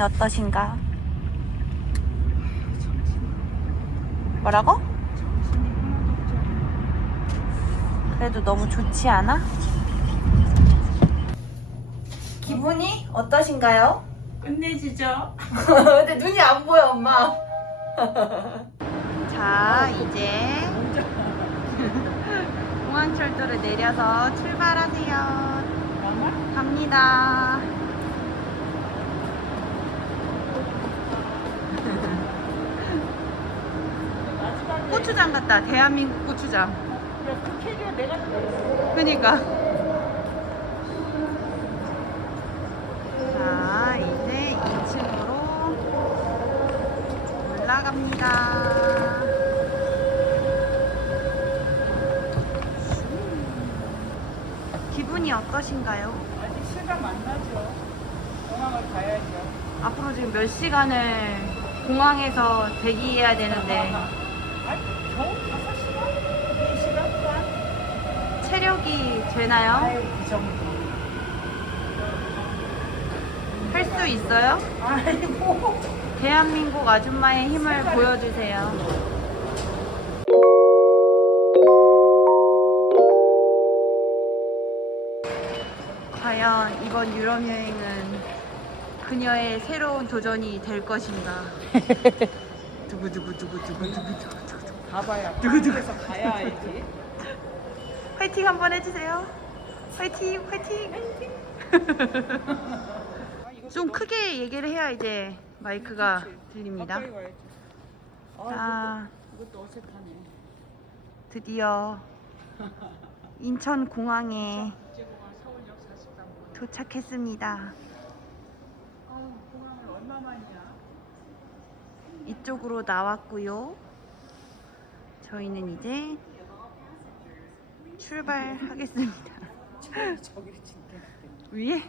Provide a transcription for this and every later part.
어떠신가? 뭐라고? 그래도 너무 좋지 않아? 기분이 어떠신가요? 끝내주죠. 근데 눈이 안 보여, 엄마. 자, 이제 공항철도를 내려서 출발하세요. 갑니다. 고추장 같다. 대한민국 고추장. 그캐니까 자, 이제 2층으로 올라갑니다. 기분이 어떠신가요? 아직 시간 만나죠. 공항을 가야죠. 앞으로 지금 몇 시간을 공항에서 대기해야 되는데. 체력이 되나요? 할 수 있어요? 대한민국 아줌마의 힘을 보여주세요. 과연 이번 유럽 여행은 그녀의 새로운 도전이 될 것인가? 두구두구두구두구두구두구두구두구두구두두구두구두구두구두 화이팅 한번 해주세요. 화이팅, 화이팅. 좀 크게 얘기를 해야 이제 마이크가 들립니다. 자, 아, 드디어 인천 공항에 도착했습니다. 이쪽으로 나왔고요. 저희는 이제 출발하겠습니다. 위에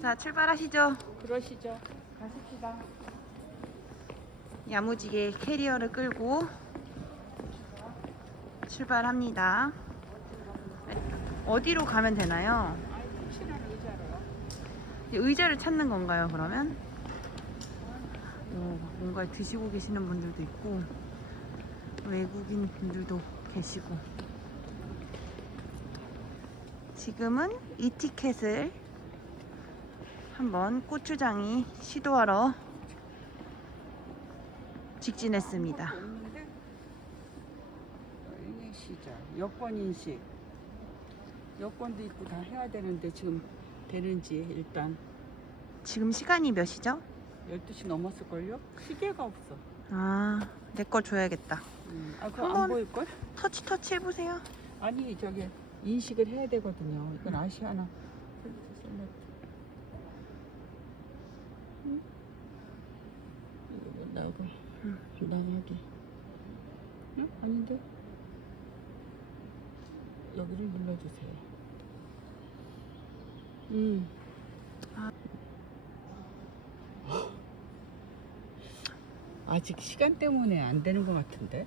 자 출발하시죠. 그러시죠. 가십시다. 야무지게 캐리어를 끌고 출발합니다. 어디로 가면 되나요? 의자를 찾는 건가요? 그러면 오, 뭔가 드시고 계시는 분들도 있고 외국인 분들도 계시고. 지금은 이 티켓을 한번 고추장이 시도하러 직진했습니다. 아, 시작. 여권 인식. 여권도 있고 다 해야 되는데 지금 되는지 일단. 지금 시간이 몇 시죠? 12시 넘었을걸요? 시계가 없어. 아, 내걸 줘야겠다. 음. 아, 터치 터치 해보세요. 아니, 저기 인식을 해야 되거든요. 이건 응. 아시아나. 응? 응. 이거 나고 응. 나무도. 응? 아닌데? 여기를 눌러주세요. 음. 응. 아. 아직 시간 때문에 안 되는 것 같은데?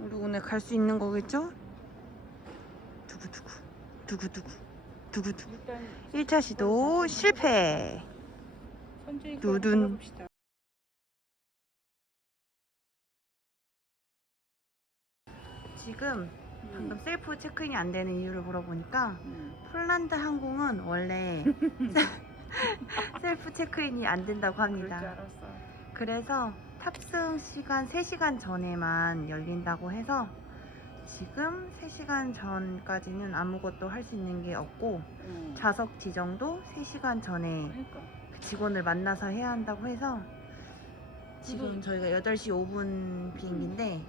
우리 오늘 갈 수 있는 거겠죠? 두구두구 두구두구 일단, 1차 시도 볼까? 실패 두둔 지금 음. 방금 셀프 체크인이 안 되는 이유를 물어보니까 폴란드 음. 항공은 원래 셀프 체크인이 안 된다고 합니다 그래서 탑승 시간 3시간 전에만 열린다고 해서 지금 3시간 전까지는 아무것도 할 수 있는 게 없고 음. 좌석 지정도 3시간 전에 그러니까. 그 직원을 만나서 해야 한다고 해서 지금 저희가 8시 5분 음. 비행기인데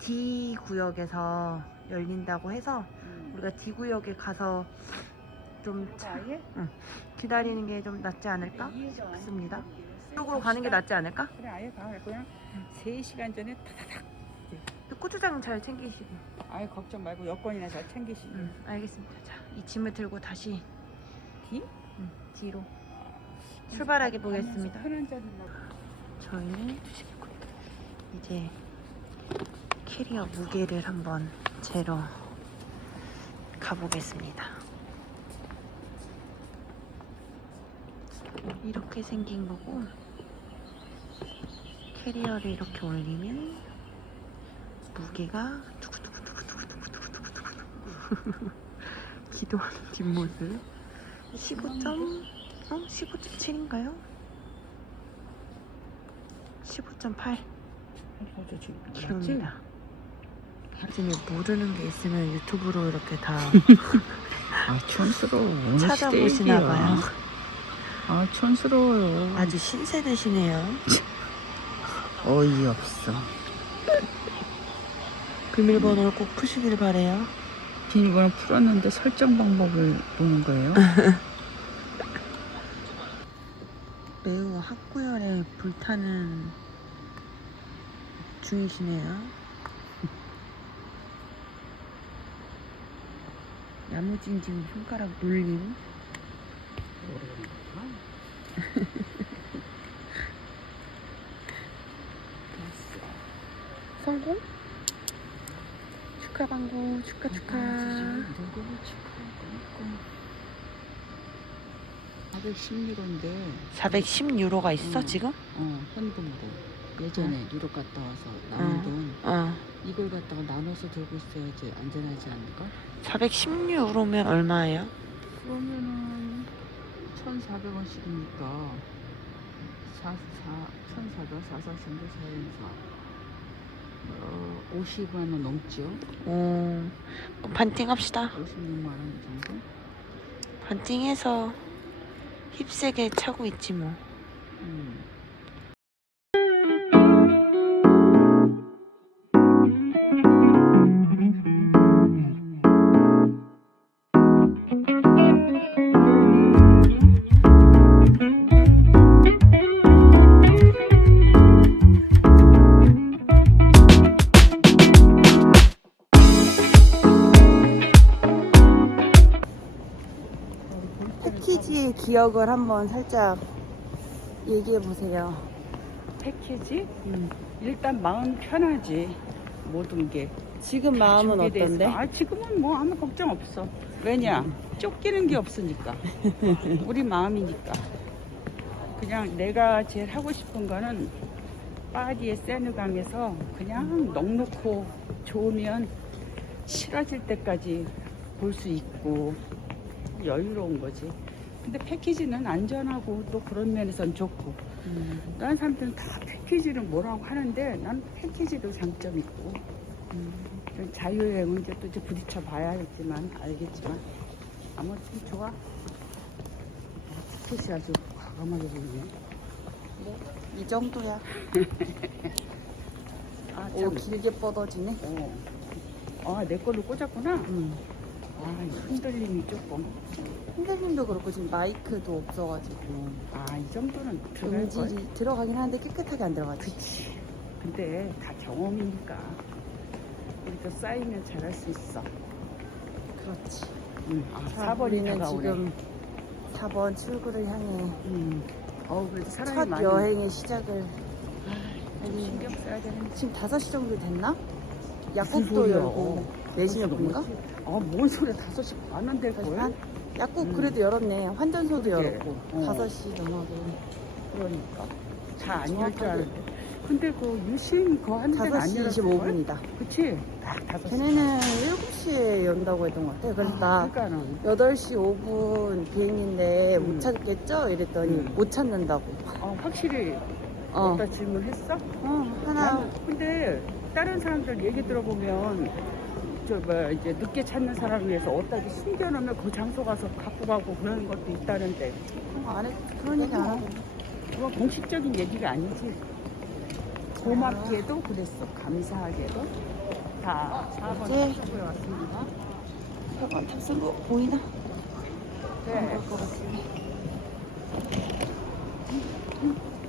D 구역에서 열린다고 해서 음. 우리가 D 구역에 가서 좀 응. 기다리는 게 좀 낫지 않을까 그래, 싶습니다 쪽으로 가는 게 낫지 않을까? 그래 아예 가 그냥 3시간 전에 다닥 고추장 잘 챙기시고. 아예 걱정 말고 여권이나 잘 챙기시고. 음, 알겠습니다. 자, 이 짐을 들고 다시 뒤? 음, 응, 뒤로 아, 출발하게 보겠습니다. 편의점, 막... 저희는 이제 캐리어 무게를 한번 재로 가보겠습니다. 이렇게 생긴 거고 캐리어를 이렇게 올리면 무게가 기도하는 모습 15. 어? 15.7인가요? 15.8기도입다 하지만 모르는 게 있으면 유튜브로 이렇게 다 아, 촌스러워 찾아보시나 봐요 아촌스러워 아주 신세 되시네요 어이없어 비밀번호를 음. 꼭 푸시길 바래요. 비밀번호 풀었는데 설정 방법을 보는 거예요. 매우 학구열에 불타는 중이시네요. 나무진진 손가락 눌림. 성공? 축하 방구 축하 축하 410유로인데 410유로가 있어 응. 어, 지금? 어 현금으로 예전에 응. 유럽 갔다 와서 남은 응. 어. 돈 응. 어. 이걸 갖다가 나눠서 들고 있어야지 안전하지 않을까? 410유로면 얼마예요? 그러면은 1400원씩이니까 4, 4, 1400, 4, 4, 3, 4, 4, 4, 4, 4, 4, 4, 4, 4, 4, 4, 4, 4, 4, 4, 4, 4, 4, 4, 4, 4, 4, 4, 4, 4, 4, 4, 4, 4, 4, 4, 4, 4, 4, 4, 4, 4, 4, 4, 4, 4, 4, 4, 4, 4, 4, 4, 4, 4, 4, 4, 4, 4, 4, 4, 4, 4, 4, 4, 4, 4, 4, 4, 4, 4, 4, 4, 4, 4, 4, 4, 4, 4, 4, 4, 4, 4, 4, 4, 4, 4, 4, 4, 4, 4, 4, 4, 4, 4, 4, 4, 4, 4, 4, 4, 4, 4, 4, 4, 4, 4, 4, 4, 4, 4, 4, 4, 4, 4, 4, 4, 4, 4, 4, 4, 4, 4, 4, 4, 50만 원 넘죠? 음, 어, 반팅 합시다. 56만 원 정도? 반팅해서 힙세게 차고 있지 뭐. 음. 기억을 한번 살짝 얘기해 보세요. 패키지? 음. 일단 마음 편하지. 모든 게. 지금 마음은 어떤데? 아, 지금은 뭐 아무 걱정 없어. 왜냐? 음. 쫓기는 게 없으니까. 우리 마음이니까. 그냥 내가 제일 하고 싶은 거는 파리의 세느강에서 그냥 넋놓고 음. 좋으면 싫어질 때까지 볼 수 있고 여유로운 거지. 근데 패키지는 안전하고 또 그런 면에선 좋고 난 음. 사람들은 다패키지를 뭐라고 하는데 난 패키지도 장점 있고 음. 자유여행은 이제 또 이제 부딪혀 봐야겠지만 알겠지만 아무튼 좋아 스시 아, 아주 과감하게 보이네 뭐, 네, 이 정도야 아, 오 참. 길게 뻗어지네 아 내 걸로 꽂았구나 음. 아, 흔들림이 조금 흔들림도 그렇고 지금 마이크도 없어가지고 음. 아이 정도는 음질이 들어가긴 하는데 깨끗하게 안 들어가지 그치 근데 다 경험이니까 우리도 그러니까 쌓이면 잘할 수 있어 그렇지 응. 아, 사버리는 지금 4번 출구를 향해 응. 어, 첫 여행의 많이... 시작을 아, 아니, 신경 써야 되는 지금 5시 정도 됐나? 약국도 열고 4시 정도인가? 그 어, 뭔 소리야 다섯 시 반안 될까요? 5시 반? 약국 그래도 열었네 음. 환전소도 그러게. 열었고 다섯 시 넘어도 그러니까 잘안 열잖아 근데 그 유심 그 한대가 안 열었어 5시 25분이다 그치? 딱 5시 걔네는 7시에 연다고 했던 것 같아 그래서 그러니까 아, 나 그러니까 8시 5분 비행인데 못 음. 찾겠죠? 이랬더니 음. 못 찾는다고 어, 확실히 어. 뭐 질문했어? 어, 하나. 근데 다른 사람들 얘기 들어보면 저, 뭐, 이제 늦게 찾는 사람을 위해서 어디다 숨겨놓으면 그 장소 가서 갖고 가고 그런 것도 있다는데. 그안 어, 해, 그러니까. 뭐 공식적인 얘기가 아니지. 고맙게도 아. 그랬어. 감사하게도. 다 아, 4번 네. 탑승구에 왔습니다. 4번 아? 탑승구 보이나? 네. 들어갑니다.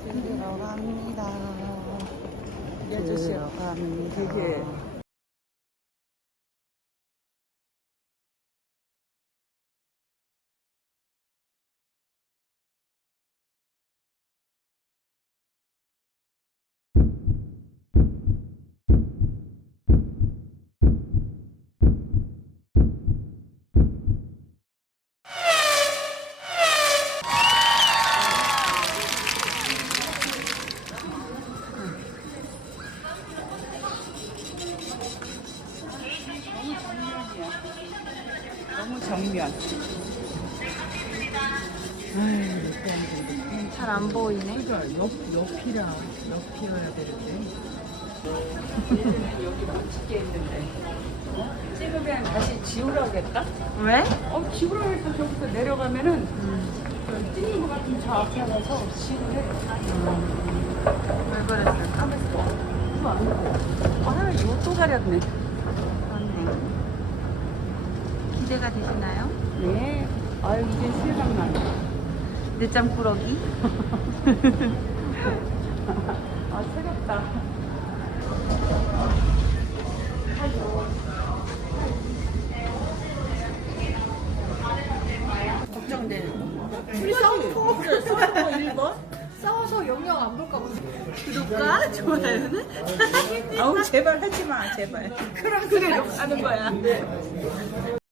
들니다 들어갑니다. 들어갑니다. 들어갑니다. 들어갑니다. 안 보이네. 옆, 옆이라 옆이어야 되는데. 여기 맞춰게 했는데 찍으면 다시 지우라겠다? 왜? 어 지우라 했 저기서 내려가면은 음. 는것 같은 저 앞에 가서 지우래 왜 그랬을까? 이거 안돼 아니 요또 가렸네 기대가 되시나요? 네아 이제 수혜장 늦잠 꾸러기 아새겼다 좋아요는? 아우 제발 하지마 제발 그런 소리. 하는 거야